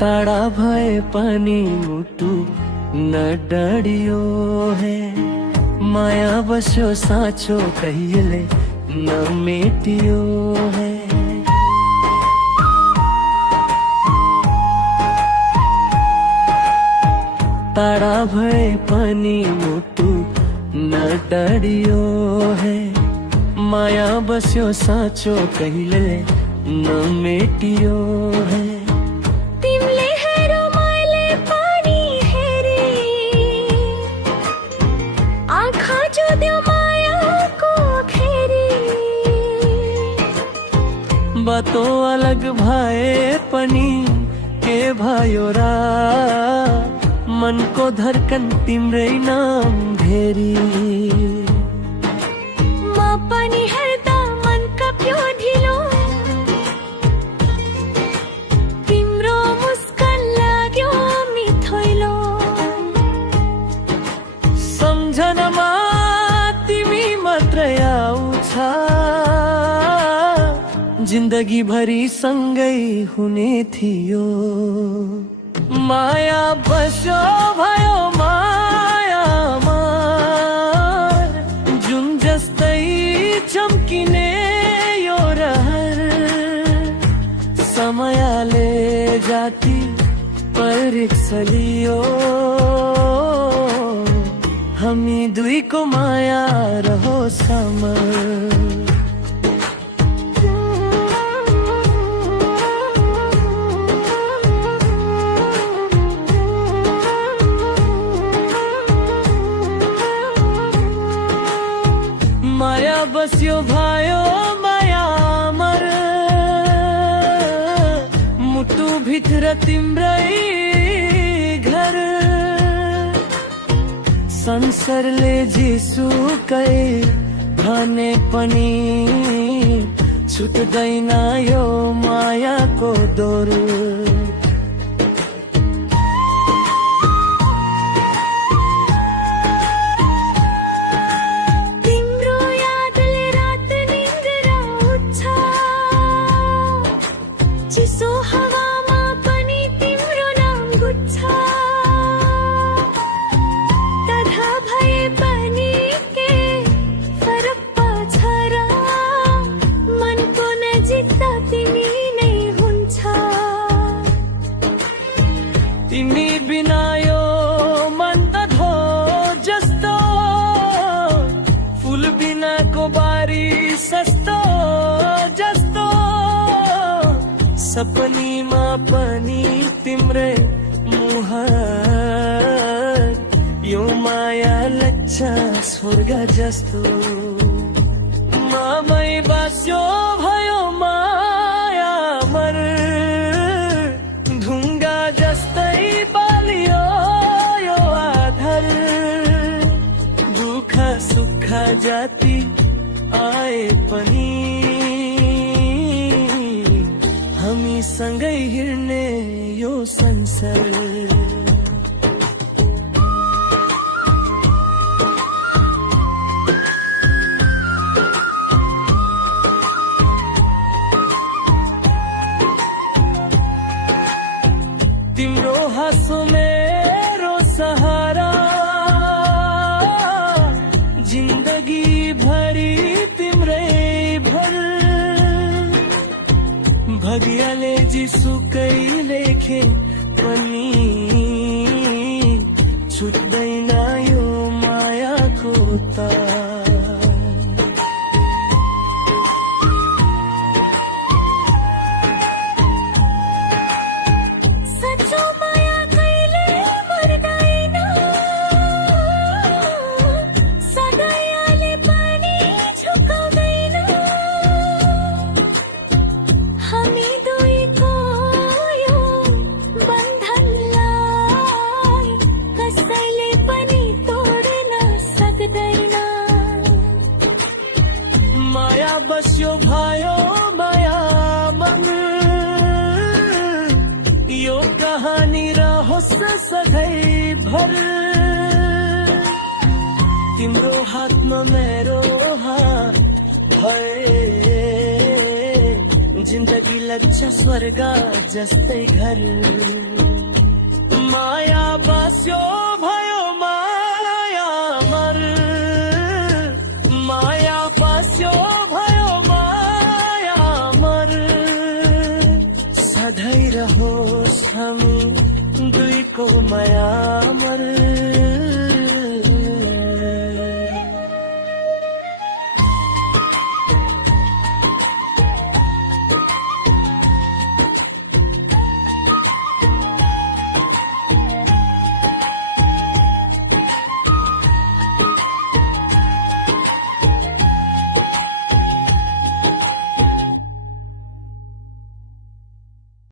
टाढा भए पनि मुटु नडढियो है, माया बस्यो साँचो कहिले नमेटियो है। टाढा भए पनि मुटु नडढियो है, माया बस्यो साँचो कहिले नमेटियो है। तिमीले हेरो मैले पनि हेरे, आँखा जुद्यो मायाको फेरि। बाटो अलग भए पनि के भयो र, मनको धड्कन तिम्रै नाम भेरी। म पनि हेर्दा मन कप्यो ढिलो, तिम्रो मुस्कान लाग्यो मिठैलो। सम्झनामा तिमी मात्रै आउँछ, जिन्दगी भरि सँगै हुने थियो। माया बस्यो भयो मायामा, जुन जस्तै चम्किने यो रहर। समयले जाति परीक्षा लियो, हामी दुईको माया रहोस् अमर। माया बस्यो भयो माया मर, मुटु भित्र तिम्रै घर। संसारले जेसुकै भने पनि छुट्दैन यो मायाको डोर। चिसो हावामा पनि तिम्रो नाम गुच्छ, टाढा भए पनि के फरक पर्छ र, मनको नजिक त तिमी नै हुन्छ। तिमी बिना यो मन त धो जस्तो, फुल बिनाको बारी सस्तो जस्तो। सपनीमा पनि तिम्रै मुहार, यो माया लाग्छ स्वर्ग जस्तो। मामै बस्यो भयो माया मर, ढुङ्गा जस्तै बालियो यो आधार। दुःख सुख जाति आए पनि हामी सँगै हिँड्ने यो संसार। तिम्रो हाँसो मेरो सहारा, जिन्दगी भरि तिम्रै भर। भाग्यले जिसुकै लेखे पनि छुट्दैन यो मायाको तार। सच्चो माया कहिले मर्दैन, सधैँले पनि झुकाउँदैन। हामी दुईको यो बन्धनलाई कसैले पनि तोड्न सक्दैन। माया बस्यो भयो माया मन, यो कहानी रहोस् सधैँभर। तिम्रो हातमा मेरो हात भए जिन्दगी लच्छा स्वर्ग जस्तै घर माया बस्यो भयो माया मर माया बस्यो भयो माया मर सधैँ रहोस् हामी दुईको माया